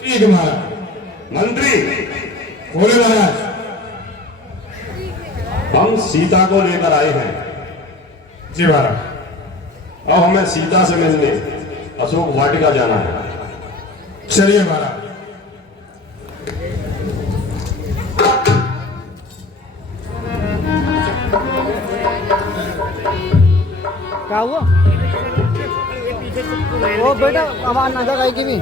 ठीक महाराज। मंत्री बोले महाराज। हम सीता को लेकर आए हैं। जी महाराज। अब हमें सीता से मिलने अशोक वाटिका जाना है। चलिए महाराज। क्या हुआ? वो बेटा आवाज ना गाय की भी।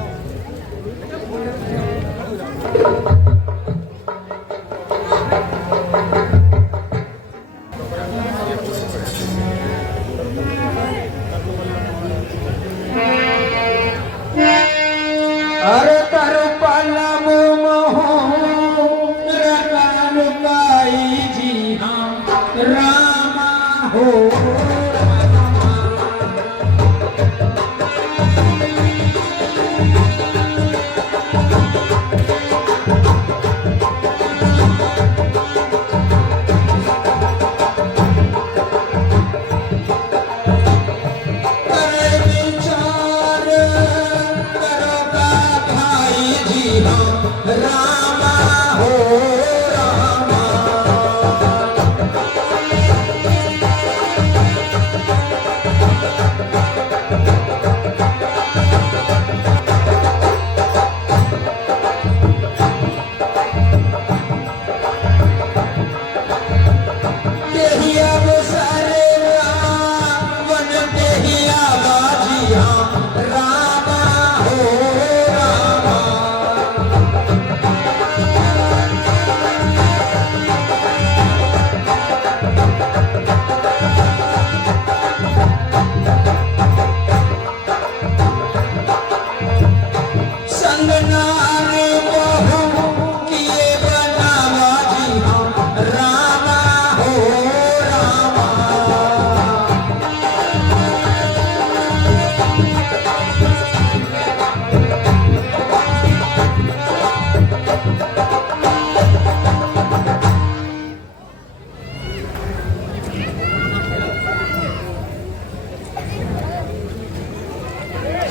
अरे तरु पलम जी हाँ रामा हो।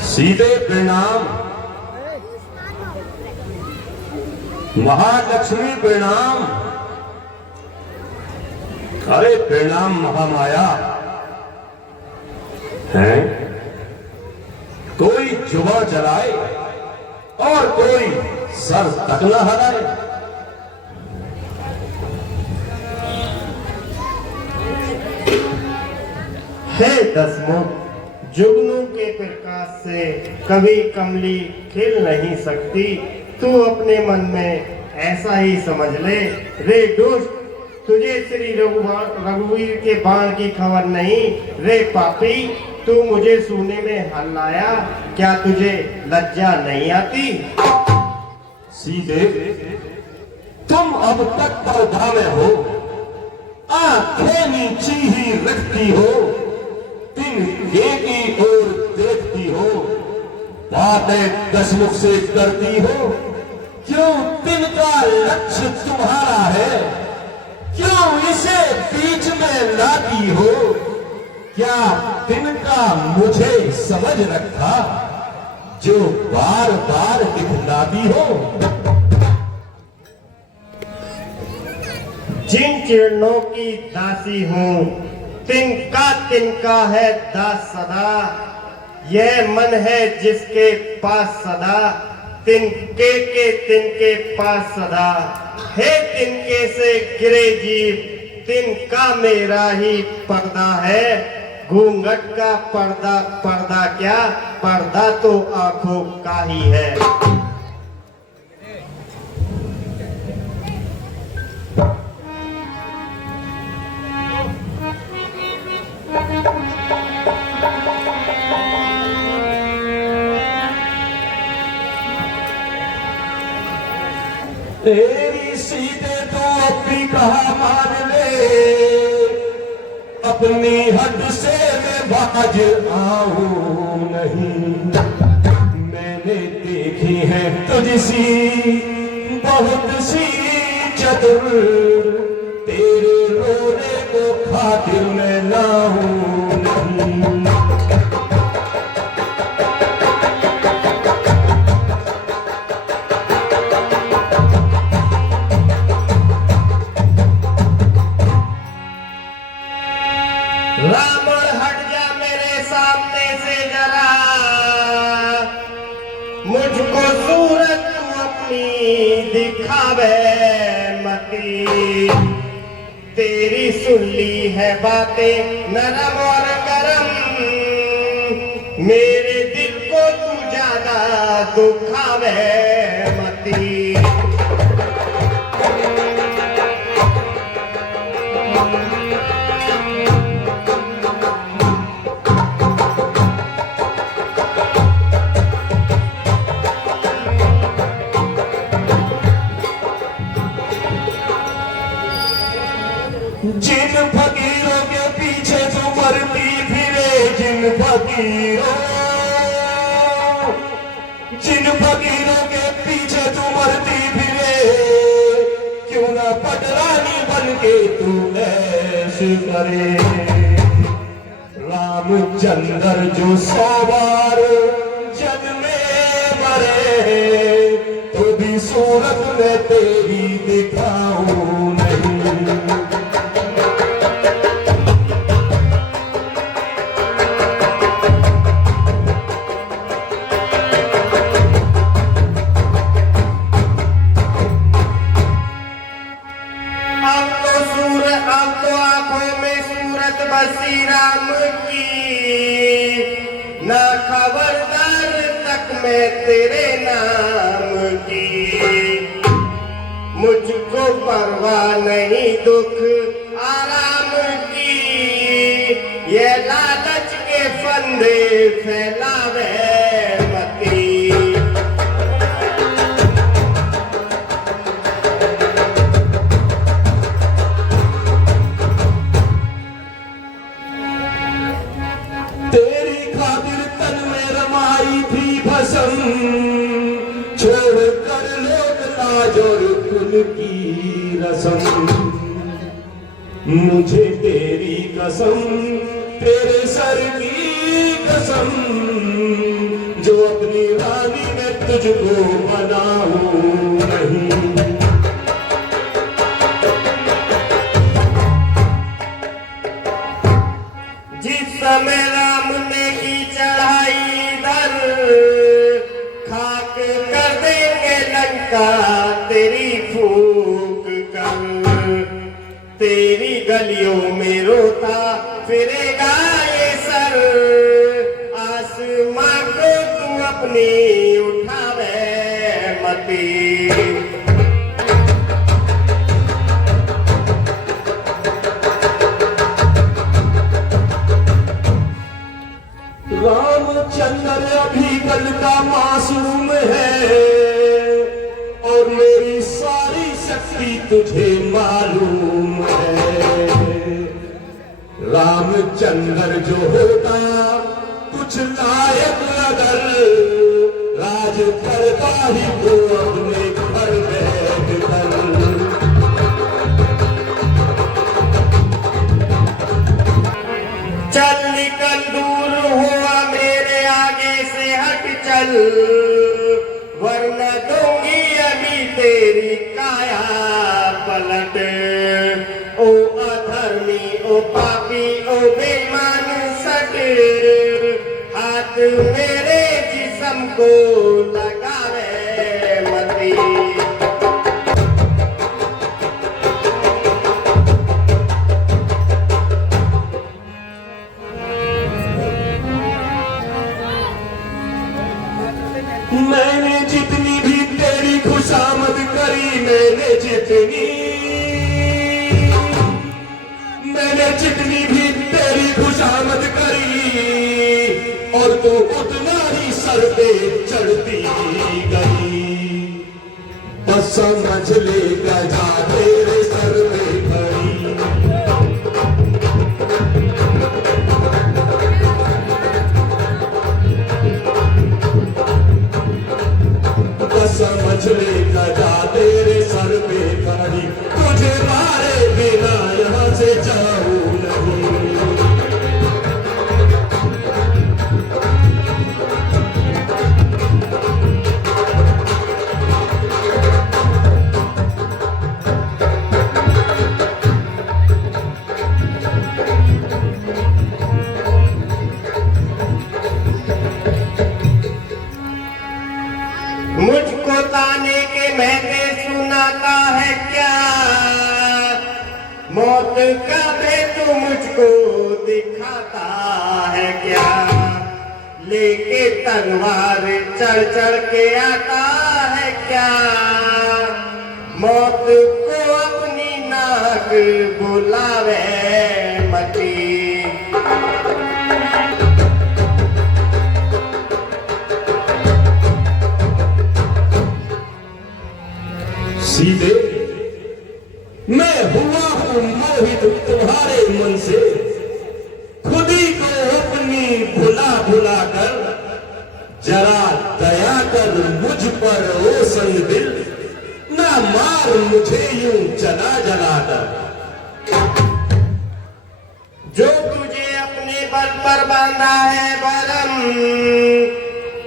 सीधे प्रणाम। महालक्ष्मी प्रणाम। अरे प्रणाम महामाया। है कोई जुबा चलाए और कोई सर तक न हलाए। हे दसमुख, जुगनू के प्रकाश से कभी कमली खिल नहीं सकती। तू अपने मन में ऐसा ही समझ ले। रे दुष्ट, तुझे श्री रघुवीर के बाण की खबर नहीं। रे पापी, तू मुझे सूने में हल्लाया। क्या तुझे लज्जा नहीं आती? सीधे तुम अब तक पर्दा में हो, आंखें नीची ही रखती हो, तिनके की ओर देखती हो, बातें दसमुख से करती हो। क्यों तिनका लक्ष्य तुम्हारा है? क्यों इसे बीच में लाती हो? क्या तिनका मुझे समझ रखा जो बार बार दिखलाती हो? जिन चरणों की दासी हूँ, तिनका है दास सदा। यह मन है जिसके पास सदा, तिनके पास सदा। हे तिनके से गिरे जीव, तिनका मेरा ही पर्दा है। घूंघट का पर्दा क्या, पर्दा तो आंखों का ही है। तेरी सीधे तो अपनी कहा मान ले, अपनी हद से मैं बाज आऊं नहीं। मैंने देखी है तुझसी बहुत सी चतुर, तेरे रोने को खातिर मैं लाऊं नहीं। मुझको सूरत तू अपनी दिखावे मती, तेरी सुन ली है बातें नरम और गरम, मेरे दिल को तू ज्यादा दुखावे मती। जिन फकीरों के पीछे तू मरती फिरे, जिन फकीरों के पीछे तू मरती फिरे, क्यों ना पटरानी बन के तू ऐश करे। रामचंद्र जो 100 बार जन्मे मरे, तो भी सूरत में तेरी दिखाऊं नहीं। अब तो आंखों में सूरत बसी राम की, ना खबरदार तक मैं तेरे नाम की। मुझको परवाह नहीं दुख आराम की, ये लालच के फंदे फैलावे मती। तेरी खातिर तन में रमाई थी भसम, छोड़ कर लोग लाज और कुल की रसम। मुझे तेरी कसम, तेरे सर की कसम, जो अपनी रानी में तुझको बनाऊं नहीं। जिस समय राम ने की चढ़ाई दर, खाक कर देंगे लंका तेरी फूक कर। तेरी गलियों में रोता फिरेगा ये सर, आसमां को तू अपनी उठावे मती। रामचंद्र अभी कल का मासूम है, और मेरी सारी शक्ति तुझे मालूम है। रामचंद्र जो होता कुछ लायक अगर, राज करता ही तो अपने घर बैठ कर। चल निकल दूर हुआ मेरे आगे से हट चल, वरना दूंगी अभी तेरी काया पलट। ओ अधर्मी ओ पापी ओ बेईमान सट, हाथ मेरे जिस्म को लगावे मती। मैंने जितनी भी तेरी खुशामद करी, मैंने जितनी भी तेरी खुशामद करी, और तो उतना ही सर पे चढ़ती गई। बस समझ ले गजा तेरे सर पे खड़ी। समझ ले गजा तेरे सर पे खड़ी, तुझे मारे बिना यहाँ से जाऊं नहीं। मुझको ताने के महके सुनाता है क्या, मौत का भेद मुझको दिखाता है क्या, लेके तलवार चढ़ चढ़ के आता है क्या, मौत को अपनी नाक बुलावे मती। सीधे मैं हुआ हूं मोहित तुम्हारे मन से, खुद ही को अपनी भुला भुला कर, जरा दया कर मुझ पर ओ संग दिल, ना मार मुझे यूं जला जला कर। जो तुझे अपने बल पर बांधा है बलम,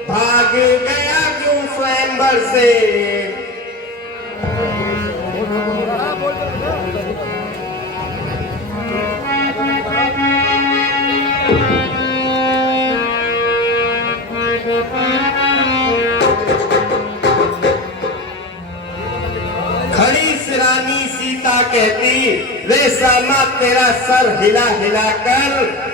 भाग गया क्यों स्वयंवर से, खड़ी सिरानी सीता कहती, वे सामा तेरा सर हिला हिला कर,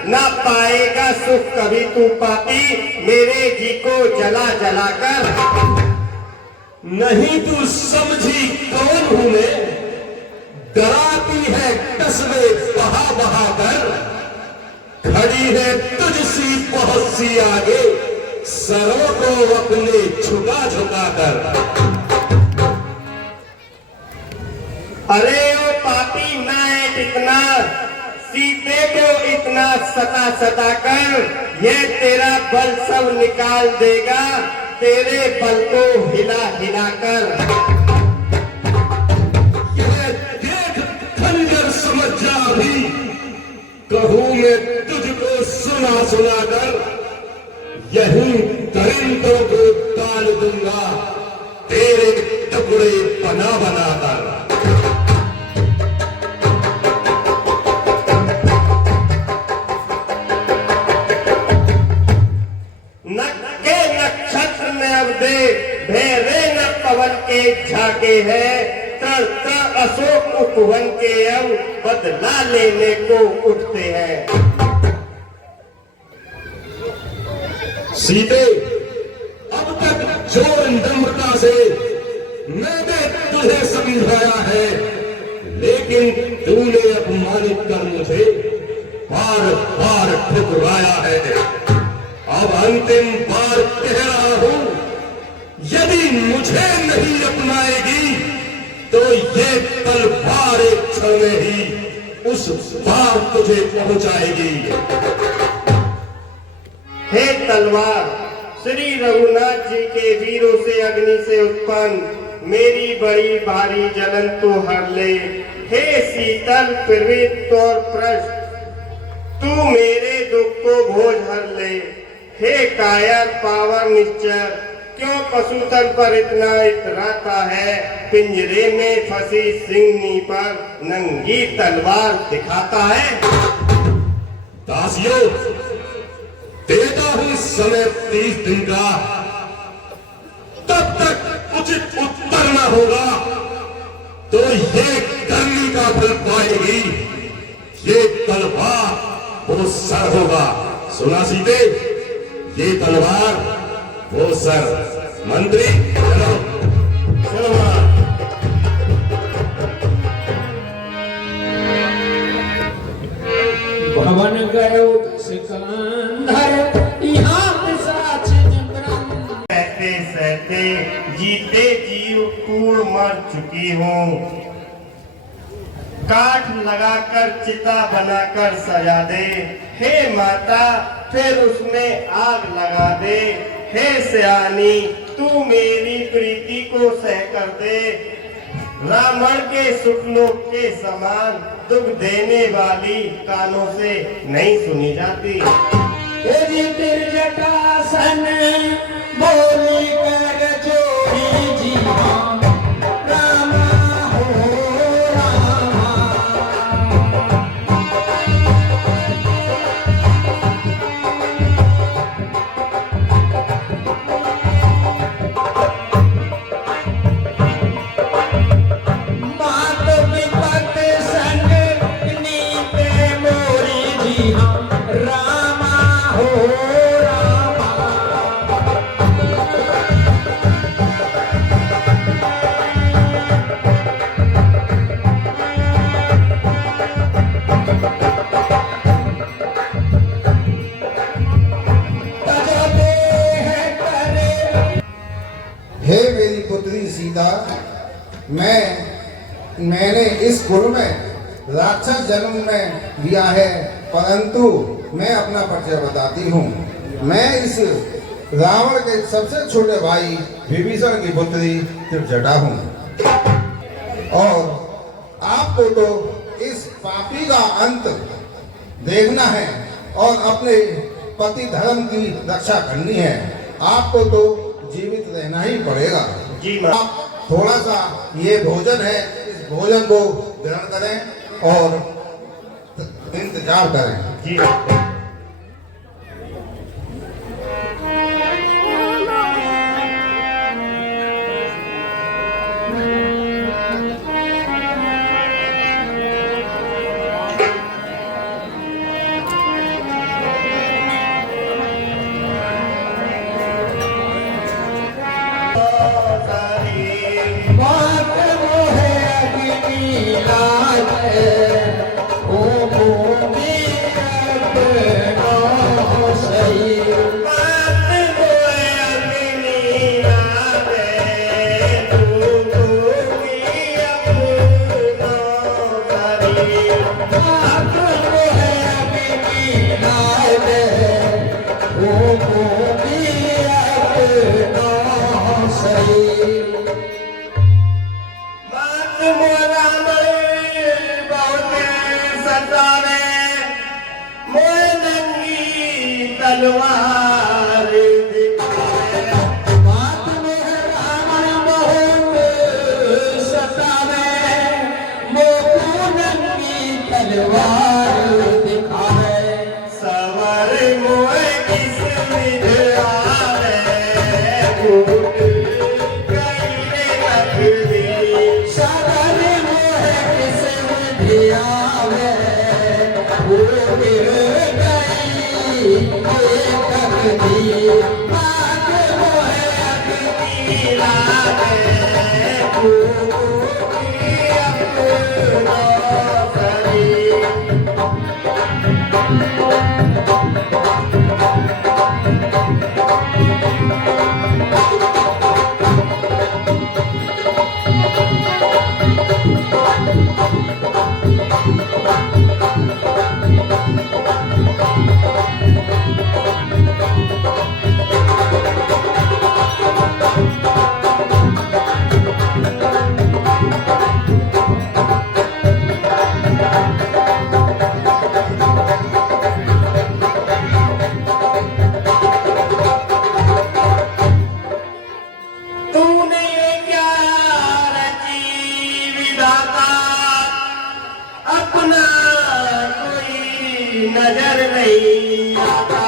ना पाएगा सुख कभी तू पापी, मेरे जी को जला जला कर। नहीं तू समझी कौन हूं मैं, डराती है कस्मे बहा बहा कर, खड़ी है तुझसी बहुत सी आगे, सरों को अपने झुका झुका कर। अरे ओ पापी नायक इतना, सीते को इतना सता सता कर, ये तेरा बल सब निकाल देगा, तेरे बल को हिला हिला कर। यह देख खंजर समझ जा भी, कहूं मैं तुझको सुना सुना कर, यही दरिंदों को डाल दूंगा, तेरे टुकड़े बना बना कर। भेरे न पवन के झाके है, तड़ तड़ अशोक उपवन के अब बदला लेने को उठते हैं। सीते अब तक जो नम्रता से मैंने तुझे समझाया है, लेकिन तूने अपमानित कर मुझे बार बार ठुकराया है। अब अंतिम बार कह रहा हूं, यदि मुझे नहीं अपनाएगी तो ये तलवार एक क्षण में ही उस पार तुझे पहुंचाएगी। हे तलवार, श्री रघुनाथ जी के वीरों से अग्नि से उत्पन्न मेरी बड़ी भारी जलन तो हर ले। हे शीतल प्रवृत्त और पृष्ठ, तू मेरे दुख को भोज हर ले। हे कायर पावर निश्चर, क्यों पशुतल पर इतना इतराता है, पिंजरे में फंसी सिंहनी पर नंगी तलवार दिखाता है। दासियों, देता हूं समय 30 दिन का, तब तक उचित उत्तर न होगा तो ये करनी का फल पाएगी। ये तलवार वो सर होगा। सुना सीते, ये तलवार वो सर। मंत्री चलो चलो भवन गयो सिकंदर, यहाँ पिशाच जबरन। सहते सहते जीते जीव कूड़ मर चुकी हूँ। काठ लगाकर चिता बनाकर सजा दे, हे माता फिर उसमें आग लगा दे। हे सयानी, तू मेरी प्रीति को सह कर दे। रावण के सुखलोक के समान दुख देने वाली कानों से नहीं सुनी जाती। तेरी जटासन बोली कर जोड़ी जीवन, रामा हो रामा। पुत्री सीता, मैंने इस कुल में राक्षस जन्म में लिया है, परंतु मैं अपना परिचय बताती हूँ। मैं इस रावण के सबसे छोटे भाई विभीषण की पुत्री त्रिजटा हूँ, और आपको तो इस पापी का अंत देखना है और अपने पति धर्म की रक्षा करनी है। आपको तो जीवित रहना ही पड़ेगा। जी माँ। आप थोड़ा सा ये भोजन है, इस भोजन को ग्रहण करें और इंतजार करें। जी बात वो है अग्नि लाल, ओ भूमि अपना सही। बात वो है अग्नि लाल, तू भूमि अपना सही। बात वो है अग्नि लाल, ओ भूमि अपना सही। बात मोरा बहुत सतावे, मोर नंगी तलवार दिखाए। बात में रावण बहुत सतावे, मोकू नंगी तलवार दिखाए। सवर मोह किस विधारे, फूट गई लकड़ी। सबर मोह किस विधियावे, फूट गई ये तकदीर। बात मोह अग्नि लागे, तूने क्या रची विधाता, अपना कोई नजर नहीं आता।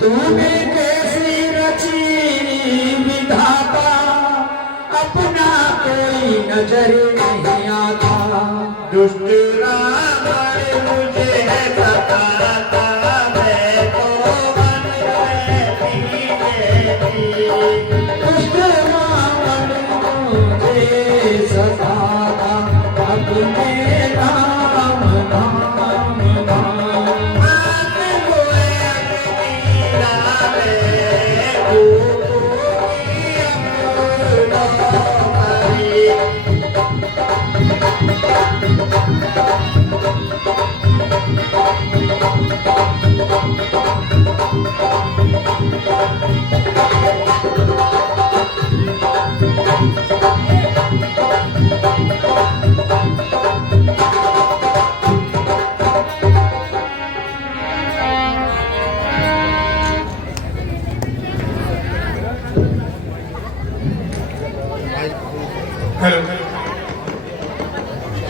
तूने कैसी रची विधाता, अपना कोई नजर नहीं आता। दुष्ट रावण मुझे सताता, मैं तो मन रहती रहती। दुष्ट रावण मुझे सताता, अपने राम नाम नाम। बात वो है अग्नि लागे, तू भूमि अपना सही।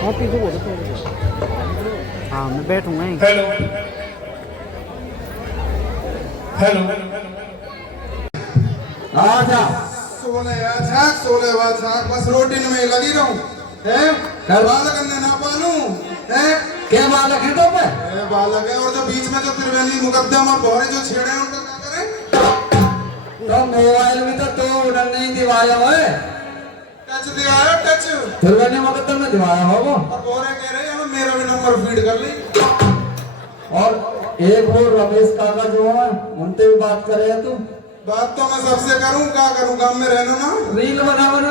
हाँ पीछे बोलो तो। हाँ मैं बैठूंगा यहीं। हेलो हेलो आजा सोले वाछाक बस रोटी में लगी रहूं है। बालक ने ना पालू है। क्या बालक है तो मैं? बालक है, और जो बीच में जो त्रिवेणी मुकद्दम और भौरे जो छेड़े हैं उनका क्या करें? तो मोबाइल में तो उधर नहीं दिवाया है। टच दिया है, टच। त्रिवेणी मुकद्दम में दिवाया हो वो। और भौरे कह रहे हैं हमें मेरा भी नंबर फीड कर ली। और एक वो रमेश काका जो है उनसे भी बात करे तू। बात तो मैं सबसे करूं, क्या करूं, काम में रहना ना। रील बना बना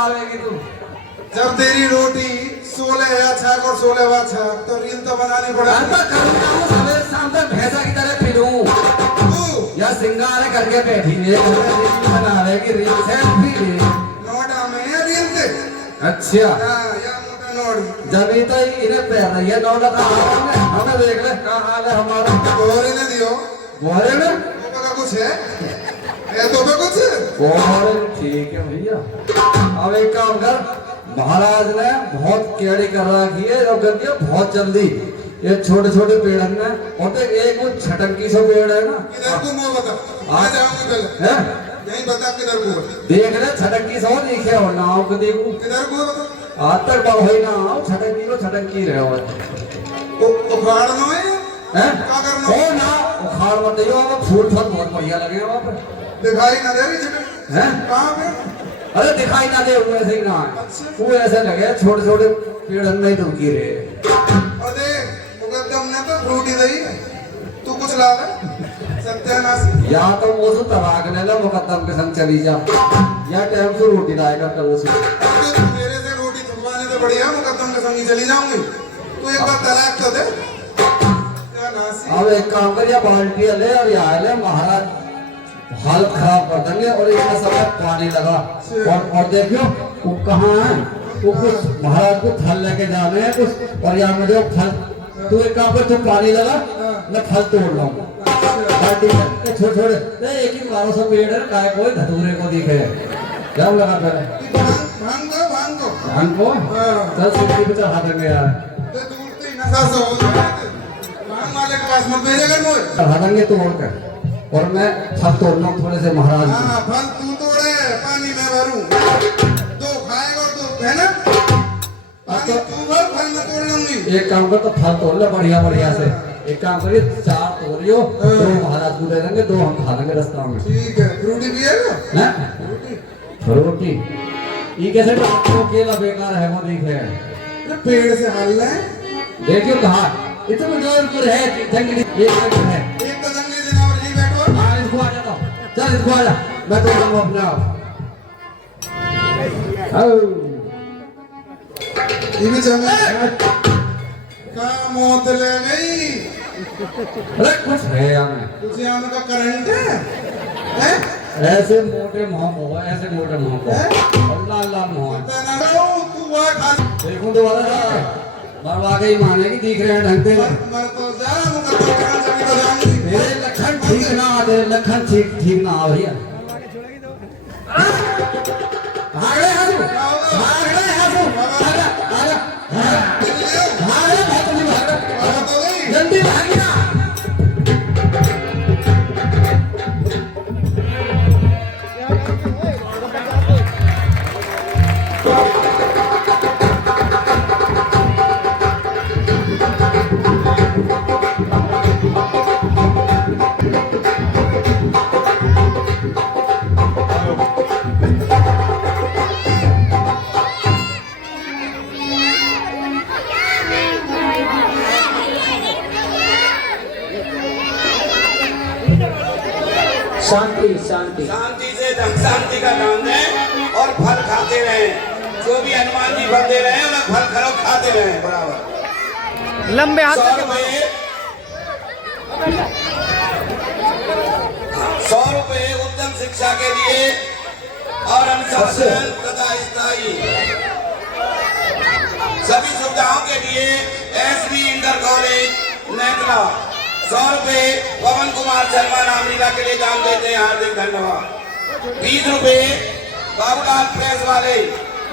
बनावेगी तू? जब तेरी रोटी 16 है छक और 16 वा छक तो रील तो बनानी मैं तो पड़ेगी। करूँगा हूँ सवेरे शाम तक भैंसा की तरह फिरूं तू या सिंगार करके बैठी है रील बनावेगी रील सेल्फी ले। नोटा में है रील ते। अच्छा हाँ, या मोटा नोट। जब ही तो इन्हें पैर रही है 9 लाख हमें देख ले कहाँ हाल है हमारा। और इन्हें दियो। बोले ना तो का कुछ है? ये तो पे कुछ? और ठीक है भैया। अब एक काम कर, महाराज ने बहुत केड़ी कर रखी है और कर दिया बहुत जल्दी। ये छोटे छोटे पेड़ हैं और तो एक वो छटकी सा पेड़ है ना। किधर को मुंह बता। मैं जाऊंगी पहले। है यहीं बता किधर को। देख ले छटकी सा दिखे और नाव को देखू किधर को बता। आज तक भाई ना छटकी को छटकी रहे हो उखाड़ना है? हैं? क्या करना? ओ ना उखाड़ मत दियो, अब फूल फल बहुत बढ़िया लगे वहाँ पे। दिखाई ना दे रही छुट्टी। हैं? कहाँ पे? अरे दिखाई ना दे वो ऐसे ही ना है। वो ऐसे लगे छोटे छोटे पेड़ नहीं दुमकी रहे। और देख मुकद्दम ने तो फ्रूटी दई। तू कुछ ला ले। सत्यानाश। या तो मुझे तबाक ले लो मुकद्दम के संग चली जा या टाइम से रोटी लाएगा कल से। तेरे से रोटी छुपवाने तो बढ़िया मुकद्दम के संग ही चली जाऊंगी। तू एक बार तलाक तो दे। क्या नासी? अब एक काम कर या बाल्टी ले और यहाँ ले महाराज हालत खराब कर देंगे और इसमें सब पानी लगा और देखियो वो कहाँ है वो कुछ महाराज को फल लेके जाने हैं कुछ और यहाँ में जो फल तू एक काम कर तू पानी लगा मैं फल तोड़ लाऊंगा बाल्टी में छोटे छोटे एक ही 1200 पेड़ है काय कोई धतूरे को दिखे क्या लगा पहले भांग दो। धान को चल सुखी पे चढ़ा देंगे यार तो दूर से ही नशा से हो जाए। भांग वाले के पास मत भेजा कर मोए। चढ़ा देंगे तोड़ कर और मैं फल तोड़ लूँ थोड़े से महाराज को। हाँ फल तू तोड़े पानी में भरूं। दो खाएगा और दो है ना? पानी तू भर फल मैं तोड़ लूंगी। एक काम कर तो फल तोड़ ले बढ़िया बढ़िया से। एक काम करिए 4 तोड़ियो 2 महाराज को दे देंगे 2 हम खा लेंगे रास्ता में। ठीक है फ्रूटी पिएगा? हैं? रोटी ये कैसे तो केला बेकार है वो देखे ये पेड़ से हल ले। देखियो कहा इतना जोर पर है जंगली एक मिनट है। एक तो जंगली जनावर यहीं बैठो। हाँ इसको आ जाता हूँ चल इसको आ जा मैं तो लूँगा अपने आप। ये भी चंगा का मौत ले गई। अरे कुछ है यहाँ में तुझे यहाँ का करंट है? हैं? ऐसे मोटे मुँह को ऐसे मोटे मुँह को और लाल लाल मुँह है। पता ना हो, तू वहाँ खा। देखूं दोबारा जाके मरवा के ही मानेगी दिख रहे हैं ढंग से। मर तो जा मुकद्दम के नाम से भी तो जाऊंगी। तेरे लक्षण ठीक ना आ तेरे लक्षण ठीक ना आ भैया। भाग रहे हैं तू भाग रहे हैं तू आजा आजा भाग रहे हैं तुम भाग रहे जल्दी भागिया। शांति शांति शांति से धन शांति का नाम दें और फल खाते रहें। जो भी हनुमान जी फल दे रहे हैं उन्हें फल खरो खाते रहें बराबर। लंबे हाथ 100 रुपए 100 रुपए उत्तम शिक्षा के लिए और अनुशासन तथा स्थायी सभी सुविधाओं के लिए एसबी इंटर कॉलेज नेतला 100 रुपए पवन कुमार शर्मा नामलीला के लिए दान देते हैं हार्दिक धन्यवाद। 20 रुपए बाबूलाल प्रेस वाले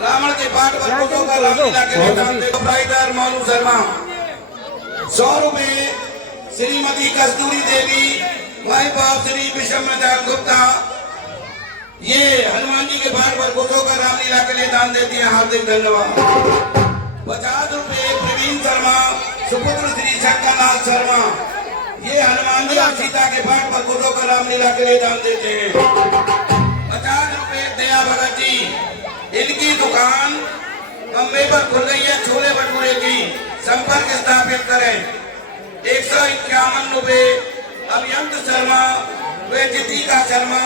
रावण के पाठ पर फोटो का रामलीला के लिए दान देते प्रोप्राइटर मोनू शर्मा। 100 रुपए श्रीमती कस्तूरी देवी वैभव श्री विषमदास गुप्ता ये हनुमान जी के पाठ पर फोटो का रामलीला के लिए दान देती है हार्दिक धन्यवाद। 50 रुपए प्रवीण शर्मा सुपुत्र श्री शंकरलाल शर्मा ये हनुमान जी और सीता के पाठ पर फोटो का रामलीला के लिए दान देते हैं। 50 रुपए दया भगत जी इनकी दुकान बम्बई पर खुल रही है छोले भटूरे की संपर्क स्थापित करें। 151 रुपए अभियंत शर्मा व जितिका शर्मा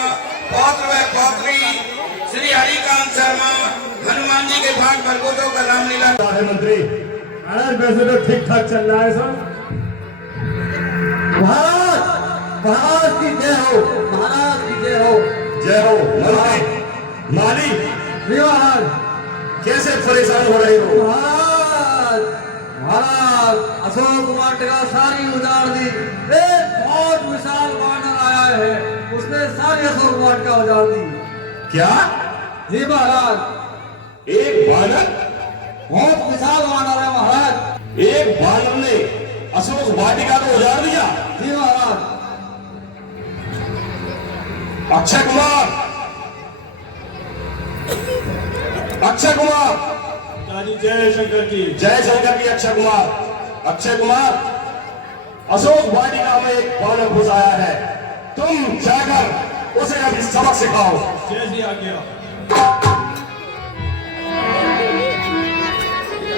पौत्र व पौत्री श्री हरिकांत शर्मा बाल बरगोदों का रामलीला है मंत्री। महाराज वैसे तो ठीक ठाक चल रहा है सब। महाराज महाराज की जय हो, महाराज की जय हो। जय हो मंत्री। माली जी महाराज। कैसे परेशान हो रहे हो? महाराज महाराज अशोक वाटिका सारी उजाड़ दी। एक बहुत विशाल वानर आया है, उसने सारी अशोक वाटिका उजाड़ दी। क्या जी महाराज। एक बानर? बहुत विशाल वानर है महाराज। एक बानर ने अशोक वाटिका को उजाड़ दिया? जी महाराज। अक्षय कुमार, अक्षय कुमार। जय शंकर की। जय शंकर की। अक्षय कुमार, अक्षय कुमार, अशोक वाटिका में एक बानर घुस आया है, तुम जाकर उसे अभी सबक सिखाओ। जैसी आज्ञा।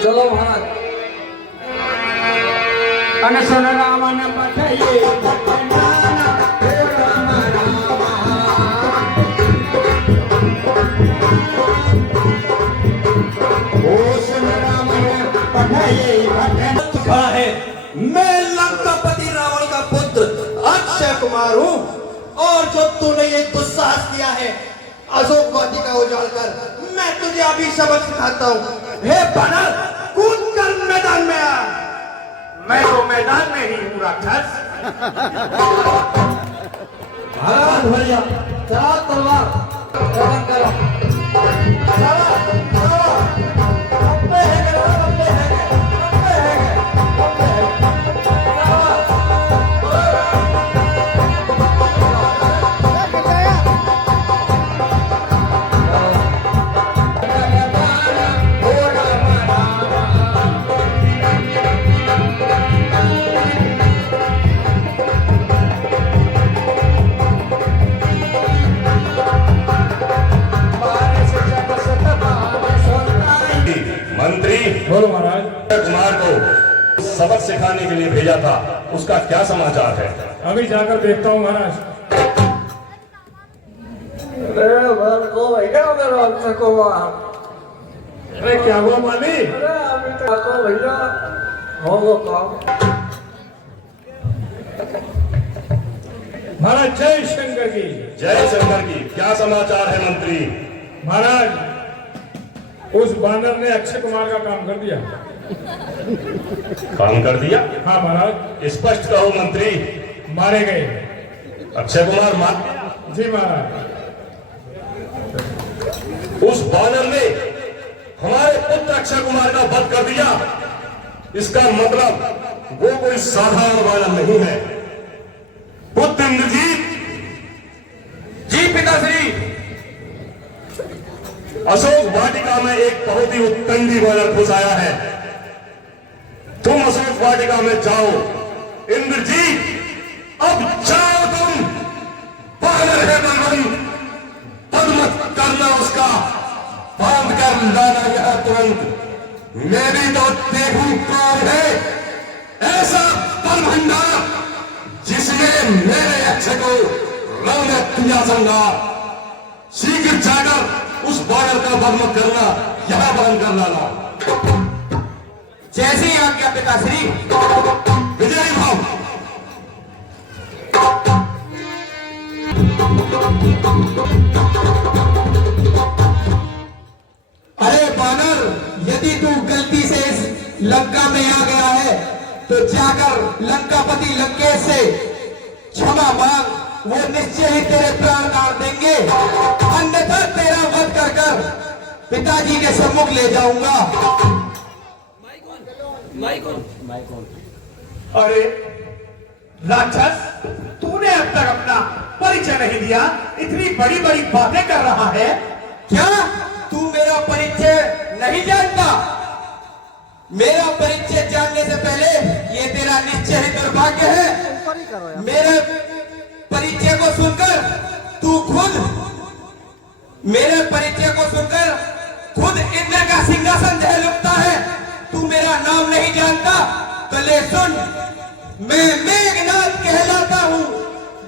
चलो महाराज। અને સોન રામન પઠાઈએ પઠનાના હે રામ ओ सोन रामन पठाइए पठन कहा है, मैं लंकापति रावण का पुत्र अक्षय कुमार हूँ, और जो तूने ये दुस्साहस किया है अशोक वाटिका उजाड़ कर, मैं तुझे अभी सबक सिखाता हूँ। हे बानर, कूद कर मैदान में आ। मैं तो मैदान में ही हूँ राक्षस। महाराज भैया चार तलवार गरम करो। मंत्री, बोलो महाराज। अक्षय कुमार को सबक सिखाने के लिए भेजा था, उसका क्या समाचार है? अभी जाकर देखता हूँ महाराज। अरे क्या हुआ माली? महाराज जय शंकर की। जय शंकर की। क्या समाचार है मंत्री? महाराज उस बानर ने अक्षय कुमार का काम कर दिया। काम कर दिया? हाँ महाराज। स्पष्ट कहो मंत्री। मारे गए। अक्षय कुमार मार? जी महाराज। उस बानर ने हमारे पुत्र अक्षय कुमार का वध कर दिया, इसका मतलब वो कोई साधारण बानर नहीं है। पुत्र इंद्रजीत। जी पिताश्री। अशोक वाटिका में एक बहुत ही उत्तंगी बानर घुस आया है, तुम अशोक वाटिका में जाओ। इंद्रजीत, अब जाओ तुम। बानर है बलवंत, पद मत करना उसका, बांध कर लाना यह तुरंत। मैं भी तो देखूं कौन है ऐसा बल भंडार जिसने मेरे अक्षय को रौनक किया संगार। शीघ्र जाकर उस बानर का वध मत करना, यहां बंद कर लाना। जैसी आज्ञा पिताश्री। विजय भाव। अरे बानर, यदि तू गलती से इस लंका में आ गया है तो जाकर लंकापति लंकेश से क्षमा मांग, वो निश्चय ही तेरे प्राण काट देंगे, अन्यथा तेरा वध कर कर पिताजी के सम्मुख ले जाऊंगा। अरे राक्षस, तूने अब तक अपना परिचय नहीं दिया, इतनी बड़ी बड़ी बातें कर रहा है। क्या तू मेरा परिचय नहीं जानता? मेरा परिचय जानने से पहले ये तेरा निश्चय ही दुर्भाग्य है। मेरे परिचय को सुनकर तू खुद, मेरे परिचय को सुनकर खुद इंद्र का सिंहासन जहल उठता है। तू मेरा नाम नहीं जानता? तो ले सुन, मैं मेघनाथ कहलाता हूँ,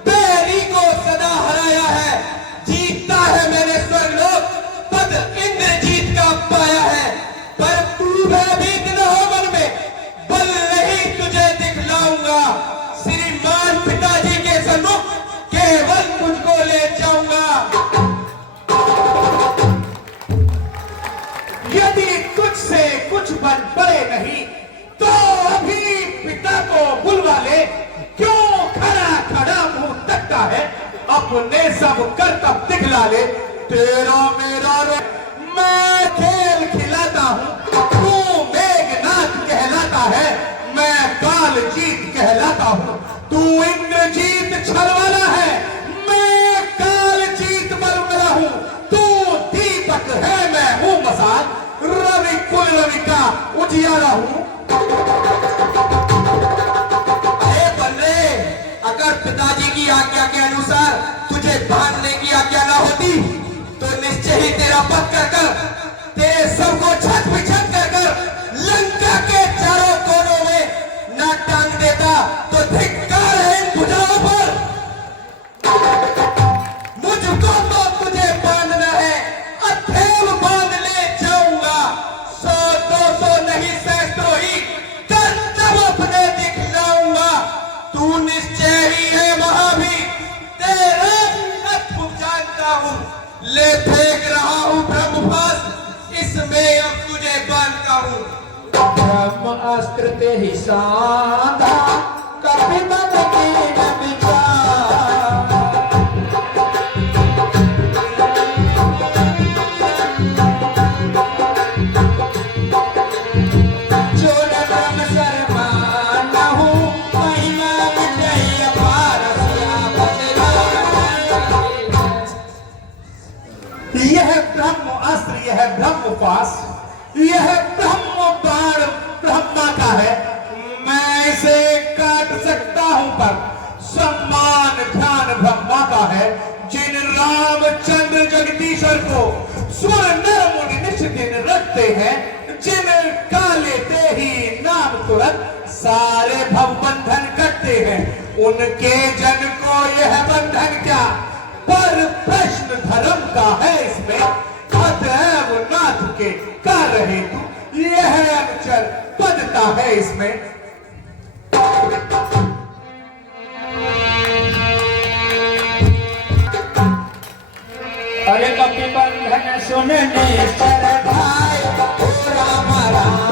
बैरी को सदा हराया है, जीतता है मैंने स्वर्गलोक, पद इंद्रजीत का पाया है। दुश्मन पड़े नहीं तो अभी पिता को बुलवा ले। क्यों खड़ा खड़ा मुंह तकता है, अपने सब करतब दिखला ले। तेरा मेरा मैं खेल खिलाता हूँ, तू मेघनाथ कहलाता है, मैं कालजीत कहलाता हूँ। तू इंद्रजीत छलवाला है, मैं कालजीत बलवाला हूँ। तू दीपक है, मैं हूँ मसाल, रवि कुल रवि का उजियारा हूँ। अरे बल्ले, अगर पिताजी की आज्ञा के अनुसार तुझे बांधने की आज्ञा ना होती तो निश्चय ही तेरा पथ कर तेरे सबको छत पिछत कर लंका के चारों कोनों में ना टांग देता। तो धिक्कार है इन भुजाओं पर। मुझको तो तुझे बांधना है, अथेव बांध ले जाऊंगा। 100-200 नहीं, सैकड़ों ही करतब अपने दिखलाऊंगा। तू निश्चय ही है महावीर, तेरा तत्व जानता हूं। ले फेंक रहा हूं ब्रह्मपास, इसमें अब तुझे बांधता हूं। ब्रह्म अस्त्र ते ही साधा, कभी मन की न विचार। जो न ब्रह्म शर्मान हूँ, महिमा विजय अपार सियापत राम। यह ब्रह्म अस्त्र, यह ब्रह्म पास, यह ब्रह्म बाण ब्रह्मा का है। मैं इसे काट सकता हूं पर सम्मान ध्यान ब्रह्मा का है। जिन रामचंद्र जगदीश्वर को स्वर नर मुनि निश दिन रखते हैं, जिन का लेते ही नाम तुरंत सारे भव बंधन कटते हैं, उनके जन को यह बंधन क्या पर प्रश्न धर्म का है इसमें। अतएव नाथ के कर रहे तू, यह अनुचर पदता है इसमें। अरे कपि बंधन सुनने सर भाई, ओ राम राम।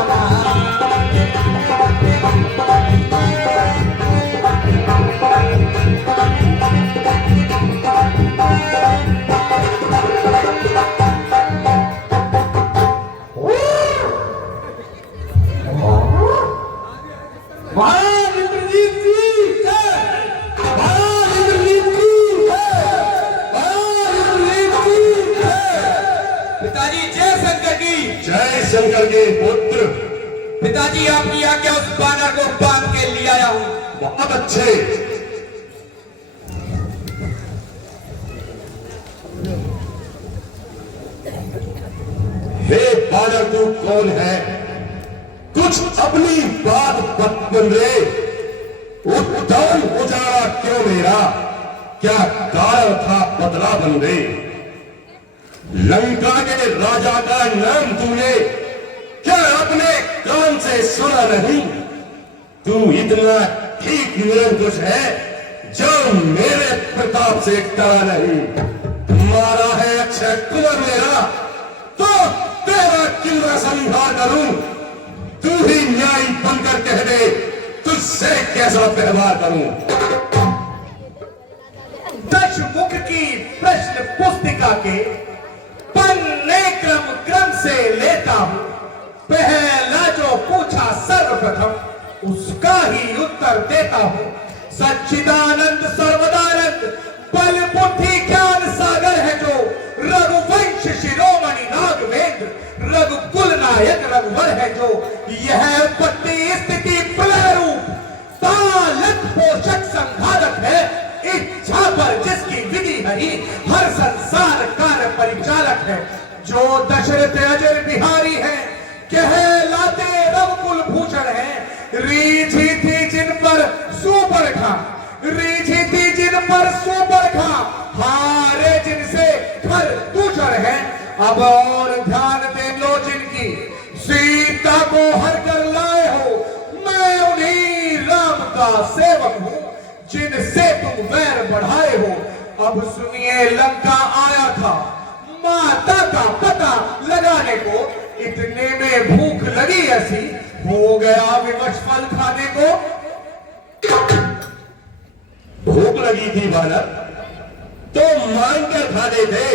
महाराज इंद्रजीत जी जय, महाराज इंद्रजीत जी जय, महाराज इंद्रजीत जी जय। पिताजी जय शंकर की। जय शंकर के पुत्र। पिताजी आपकी आज्ञा, उस बानर को बांध के ले आया हूं। बहुत अच्छे। हे बानर, तू कौन है? कुछ अपनी बात बन रे। उद्दान उजाड़ा क्यों मेरा? क्या कारण था बदला बन रे? लंका के राजा का नाम तूने क्या अपने कान से सुना नहीं? तू इतना ठीक निरंकुश है जो मेरे प्रताप से टला नहीं। मारा है अक्षय कुमार मेरा, तो तेरा किल्ला संहार करूं। तू ही न्यायी बनकर कह दे, तुझसे कैसा व्यवहार करूं? दशमुख की प्रश्न पुस्तिका के पन्ने क्रम से लेता हूं। पहला जो पूछा सर्वप्रथम, उसका ही उत्तर देता हूं। सच्चिदानंद सर्वदानंद बल बुद्धि ज्ञान सागर है जो, रघुवंश शिरोमणि नागवेंद्र रघुकुल नायक रघुवर है जो। यह उत्पत्ति स्थिति प्रलय रूप तालक पोषक संहारक है। इच्छा पर जिसकी विधि हरी, हर संसार कार्य परिचालक है। जो दशरथ अजर बिहारी है, कहलाते रघुकुल भूषण है। रीझी थी जिन पर सुपरखा, रीझी थी जिन पर सुपरखा, हारे जिनसे घर दूषण है। अब और ध्यान दे लो जिनकी सीता को हर कर लाए हो, मैं उन्हीं राम का सेवक हूं जिनसे तुम वैर बढ़ाए हो। अब सुनिए, लंका आया था माता का पता लगाने को, इतने में भूख लगी ऐसी, हो गया विवश फल खाने को। भूख लगी थी बालक तो मांग कर खाने थे,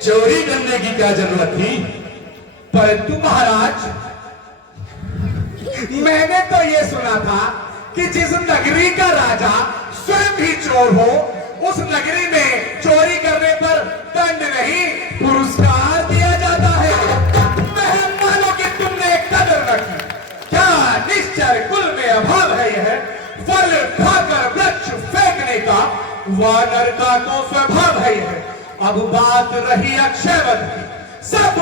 चोरी करने की क्या जरूरत थी? परंतु महाराज, मैंने तो ये सुना था कि जिस नगरी का राजा स्वयं भी चोर हो, उस नगरी में चोरी करने पर दंड नहीं, पुरस्कार दिया जाता है। मैं मानो कि तुमने कदर रखी। क्या निश्चय कुल में अभाव है यह, फल खाकर वृक्ष फेंकने का, वानर का तो स्वभाव है यह। अब बात रही अक्षयवत की, सब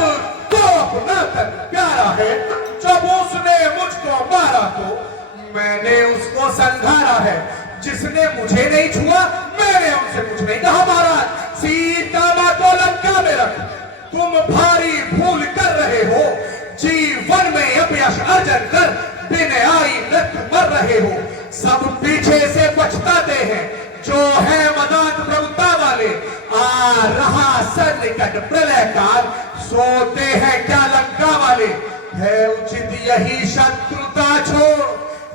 तो अपना तन प्यारा है। जब उसने मुझको मारा तो मैंने उसको संघारा है। जिसने मुझे नहीं छुआ, मैंने उनसे कुछ नहीं कहा। महाराज, सीता मां को लंका में रख, तुम भारी भूल कर रहे हो। जीवन में अपयश अर्जन कर बिन आई मृत्यु मर रहे हो। सब पीछे से पछताते हैं, जो है मदान प्रभुता वाले। आ रहा सन्निकट प्रलय काल, सोते हैं क्या लंका वाले। है उचित यही शत्रुता छोड़,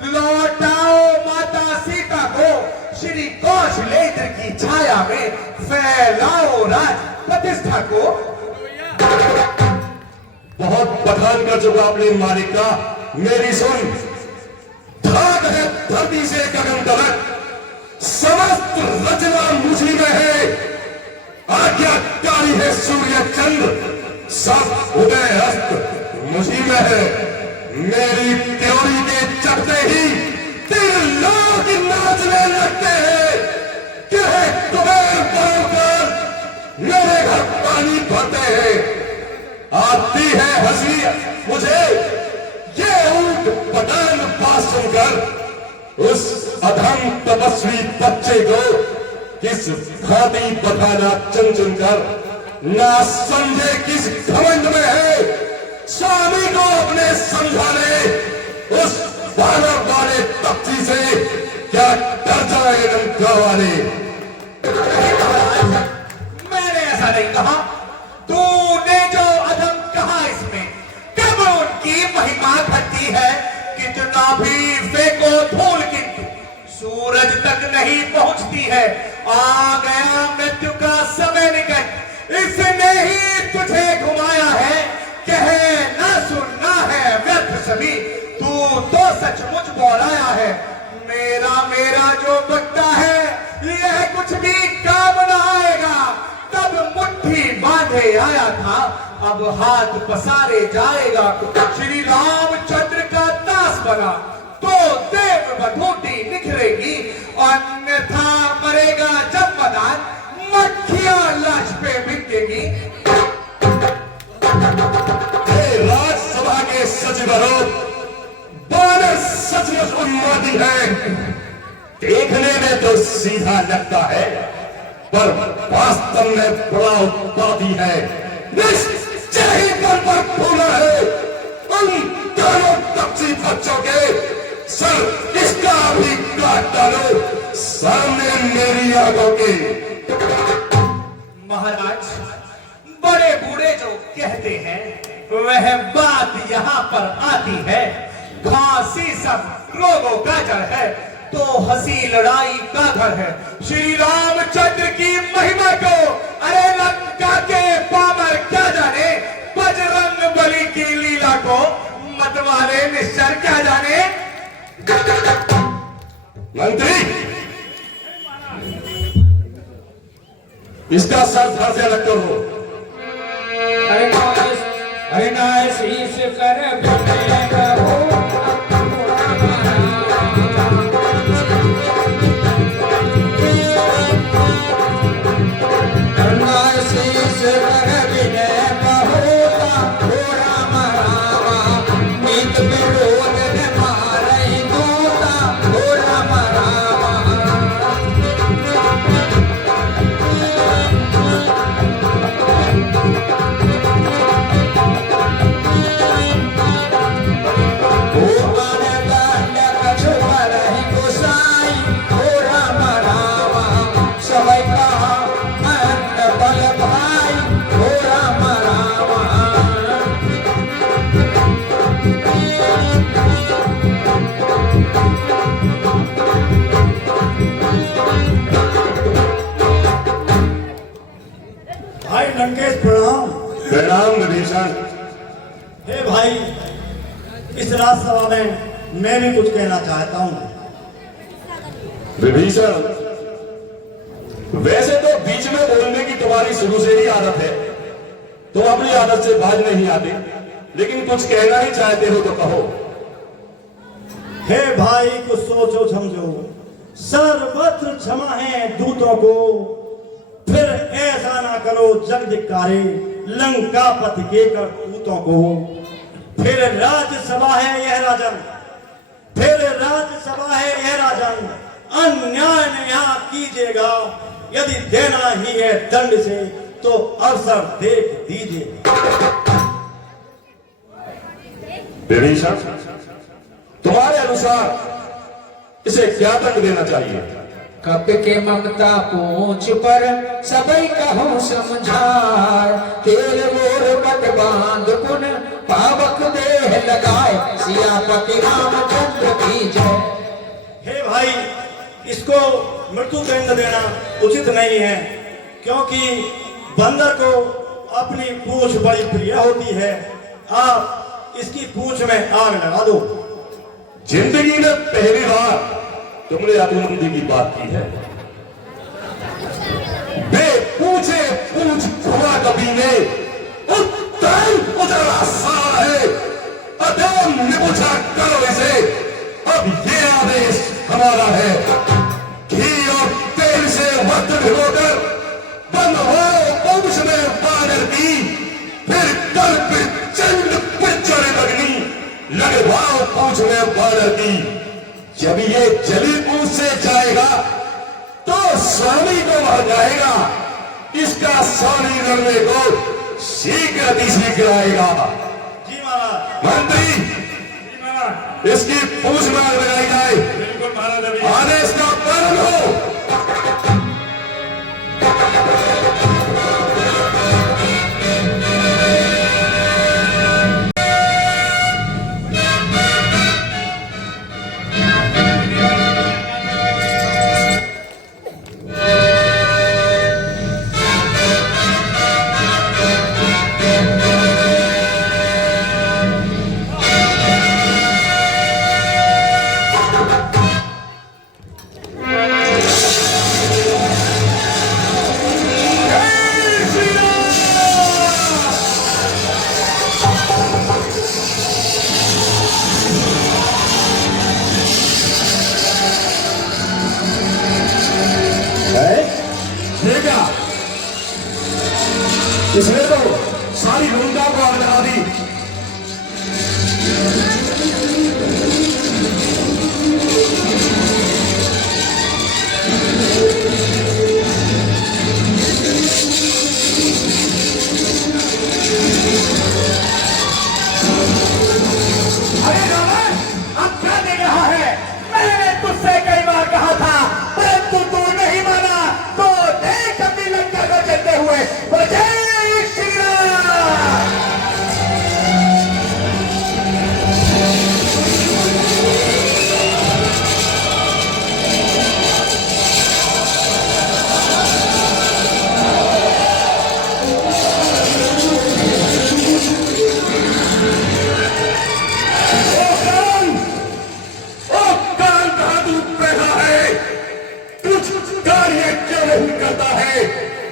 लौटाओ माता सीता को। श्री कौशलेंद्र की छाया में फैलाओ राज प्रतिष्ठा को। बहुत बखान कर चुका अपने मालिक का, मेरी सुन। धाग है धरती से गगन तलक, समस्त रचना मुझी में है। आज्ञाकारी है सूर्य चंद्र, सब उदय अस्त मुझी में है। मेरी त्योरी के चढ़ते ही तीन लोग नाचने लगते हैं। कहे कुबेर बनकर मेरे घर पानी भरते हैं। आती है हंसी मुझे ये ऊंट पटान बात सुनकर। उस अधम तपस्वी बच्चे को किस भांति बधाना चुन चुनकर। ना समझे किस घमंड में है, स्वामी को अपने समझाने उस बानर वाले तख्ती से क्या डर जाए लंका वाले। मैंने ऐसा नहीं कहा। तूने जो अधम कहा इसमें कब उनकी महिमा घटती है। कितना भी फेंको धूल, किंतु सूरज तक नहीं पहुंचती है। आ गया मृत्यु का समय निकट, इसने ही तुझे घुमाया है। कहे ना सुनना है व्यर्थ सभी, तू तो सचमुच बोलाया है। मेरा मेरा जो बट्टा है, यह कुछ भी काम न आएगा। तब मुट्ठी बांधे आया था, अब हाथ पसारे जाएगा। श्री रामचंद्र का दास बना तो देव बधूटी निखरेगी, अन्यथा मरेगा जब मदान, मक्खियां लाश पे बिकेगी। राजसभा के सचिवरों, बानर सचमुच उन्मादी है। देखने में तो सीधा लगता है, पर वास्तव में बड़ा उत्पादी है। निश्चय ही पर फूला है। उन दोनों तपसी बच्चों के सर इसका भी काट डालो सामने मेरी आंखों के। महाराज, बड़े बूढ़े जो कहते हैं वह बात यहाँ पर आती है। घासी सब रोगों का जड़ है, तो हंसी लड़ाई का घर है। श्री रामचंद्र की महिमा को अरे लंका के पामर क्या जाने। बजरंग बली की लीला को मतवाले निश्चर क्या जाने। मंत्री, इसका सर धड़ से अलग करो। अरे नाय शीश कर बने कहो। प्रणाम विभीषण। हे भाई, इस राजसभा में मैं भी कुछ कहना चाहता हूँ। विभीषण, वैसे तो बीच में बोलने की तुम्हारी शुरू से ही आदत है, तुम अपनी आदत से बाज नहीं आते, लेकिन कुछ कहना ही चाहते हो तो कहो। हे भाई, कुछ सोचो समझो, सर्वत्र क्षमा है दूतों को, फिर ऐसा ना करो जग धिक्कारे लंकापति के करतूतों को। फिर राज्यसभा है यह राजन, फिर राज्यसभा है यह राजन, अन्याय न्याय कीजिएगा, यदि देना ही है दंड से तो अवसर देख दीजिए। विभीषण, तुम्हारे अनुसार इसे क्या दंड देना चाहिए? कप के ममता पूछ पर सबई कहूँ समझार, तेल मोर पट बांध पुन पावक देह लगाए, सियापति रामचंद्र की जय। हे भाई, इसको मृत्यु दंड देना उचित नहीं है, क्योंकि बंदर को अपनी पूंछ बड़ी प्रिय होती है। आप इसकी पूंछ में आग लगा दो। जिंदगी में पहली बार तुमने अतिमंदी की बात की है। बे पूछे पूछ खुआ कभी ने उत्तर उजला सा है, अदम निबुझा करो इसे, अब ये आदेश हमारा है। घी और तेल से वक्त भिगोकर बंद हो वंश में बानर की, फिर कल फिर चंड फिर चढ़े लगनी, लगे भाव पूछ में बानर की। जब ये जली पूछ से जाएगा तो स्वामी को मर जाएगा, इसका स्वामी लड़ने को शीघ्र अतिशीघ्र आएगा। जी महाराज। मंत्री, जी महाराज। इसकी पूछ मार लगाई जाए। बिल्कुल महाराज। आदेश का पालन हो। इसने तो सारी लंका को आग लगा दी। अरे रावण, अब क्या देख रहा है? मैंने तुझसे कई बार कहा था, परंतु तू नहीं माना, तो देख अपनी लंका को चलते हुए। जय श्री राम।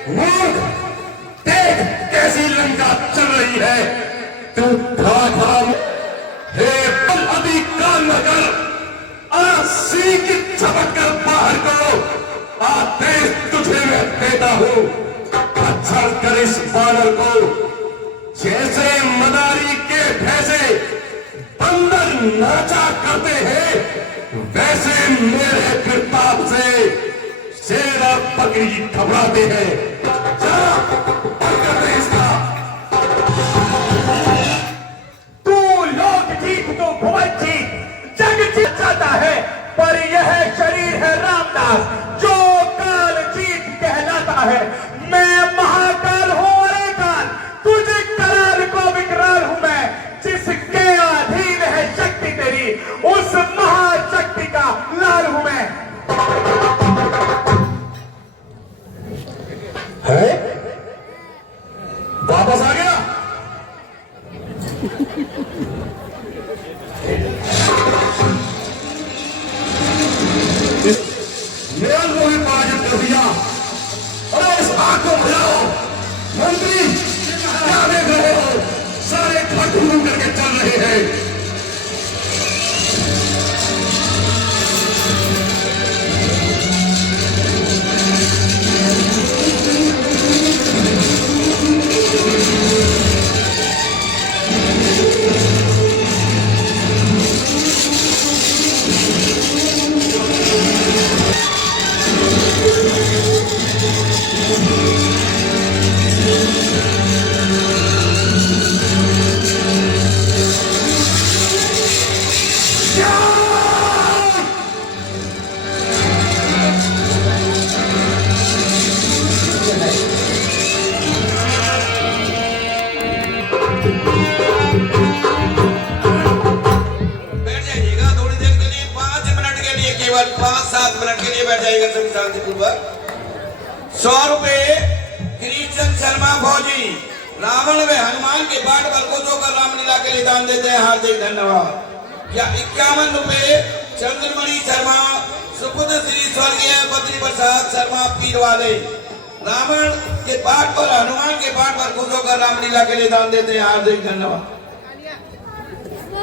मूर्ख, देख कैसी लंका चल रही है। तू खा हे बल अधिकार नगर, आसी की चमक कर बाहर को आदेश तुझे मैं देता हूँ। अच्छा कर इस बानर को, जैसे मदारी के भैंसे बंदर नाचा करते हैं, वैसे मेरे प्रताप से शेर और बकरी घबराते हैं। तू लोक जीत तो भुवन जीत, जग जीत जाता है, पर यह शरीर है रामदास जो काल जीत कहलाता है। मैं महाकाल हूँ, अरे काल, तुझे कराल को विकराल हूँ मैं, जिसके अधीन है शक्ति तेरी, उस महाशक्ति का लाल हूँ मैं। मेल को भी पराजित कर दिया। अरे इस आग को बुझाओ। मंत्री क्या देख रहे हो? सारे खट करके चल रहे हैं। बैठ जाइएगा थोड़ी देर के लिए, 5 मिनट के लिए, केवल 5-7 मिनट के लिए बैठ जाइएगा सब शांतिपूर्वक। 100 रुपए कृष्ण शर्मा फौजी, रावण व हनुमान के पाठ पर खुश होकर रामलीला के लिए दान देते हैं, हार्दिक धन्यवाद। या 51 रुपए चंद्रमणि शर्मा, सुपुत्र श्री स्वर्गीय बद्री प्रसाद शर्मा पीर वाले, रावण के पाठ पर हनुमान के पाठ पर खुश होकर रामलीला के लिए दान देते हैं, हार्दिक धन्यवाद।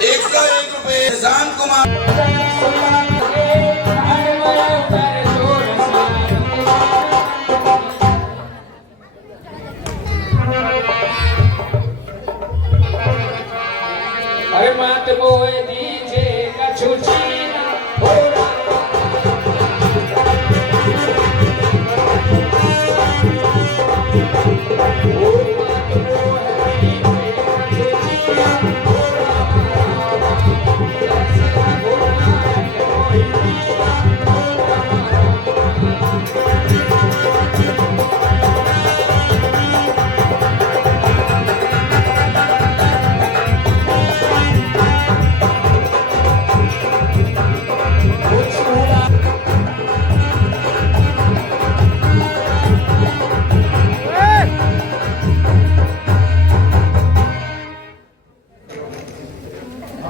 101 रुपए शांत कुमार। अरे मात बोए दीजे कछुचीना हो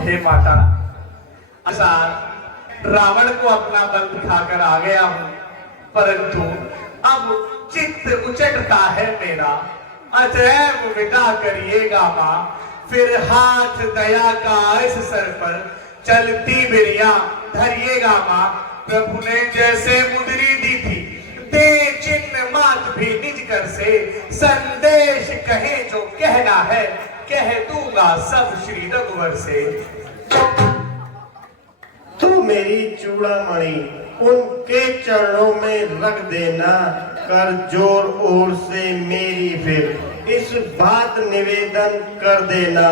हे माता, रावण को अपना बल दिखाकर आ गया हूं, परंतु अब चित्त उचटता है मेरा। अतएव विदा करिएगा मां, फिर हाथ दया का इस सर पर चलती बिरिया धरिएगा मां। प्रभु ने जैसे मुद्री दी थी, दे चिन्ह मात भी निज कर से, संदेश कहे जो कहना है, कह दूंगा सब श्री रघुवर से। तू मेरी चूड़ामणि उनके चरणों में रख देना, कर जोर ओर से मेरी फिर इस बात निवेदन कर देना।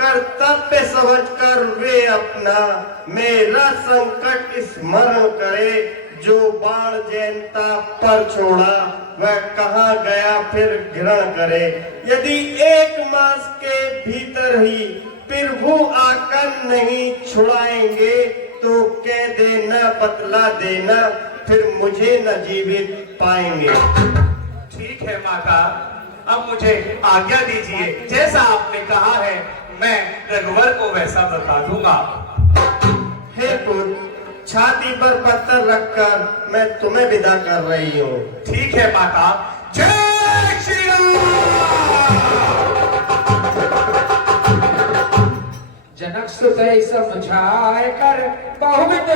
कर्तव्य समझकर वे अपना मेरा संकट स्मरण करे, जो बाण जयंता पर छोड़ा वह कहाँ गया फिर ग्रहण करे। यदि 1 मास के भीतर ही प्रभु आकर नहीं छुड़ाएंगे, तो कह देना बतला देना, फिर मुझे न जीवित पाएंगे। ठीक है माता, अब मुझे आज्ञा दीजिए, जैसा आपने कहा है मैं रघुवर को वैसा बता दूंगा। हे पुत्र, छाती पर पत्थर रखकर मैं तुम्हें विदा कर रही हूँ। ठीक है माता। जय श्री राम। जनक सुत समझाए कर बहुविध